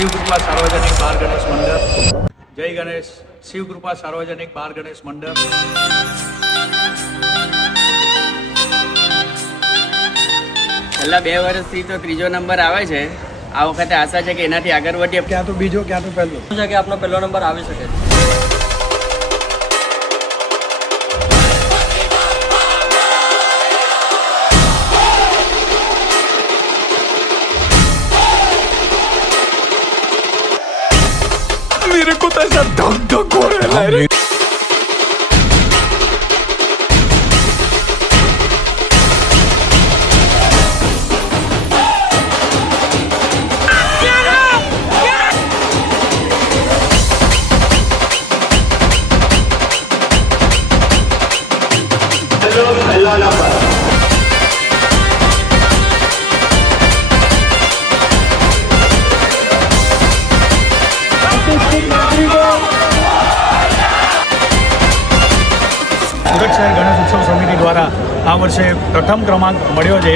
શિવકૃપા સાર્વજનિક બાળ ગણેશ મંડળ. જય ગણેશ. શિવકૃપા સાર્વજનિક બાળ ગણેશ મંડળ. છેલ્લા 2 વર્ષથી તો ત્રીજો નંબર આવે છે. આ વખતે આશા છે કે એનાથી આગળ વધીએ. ક્યાં તો બીજો ક્યાં તો પહેલો છે કે આપનો પહેલો નંબર આવી શકે છે. मेरे को तो ऐसा धक धक हो रहा है. સુરત શહેર ગણેશ ઉત્સવ સમિતિ દ્વારા આ વર્ષે પ્રથમ ક્રમાંક મળ્યો છે.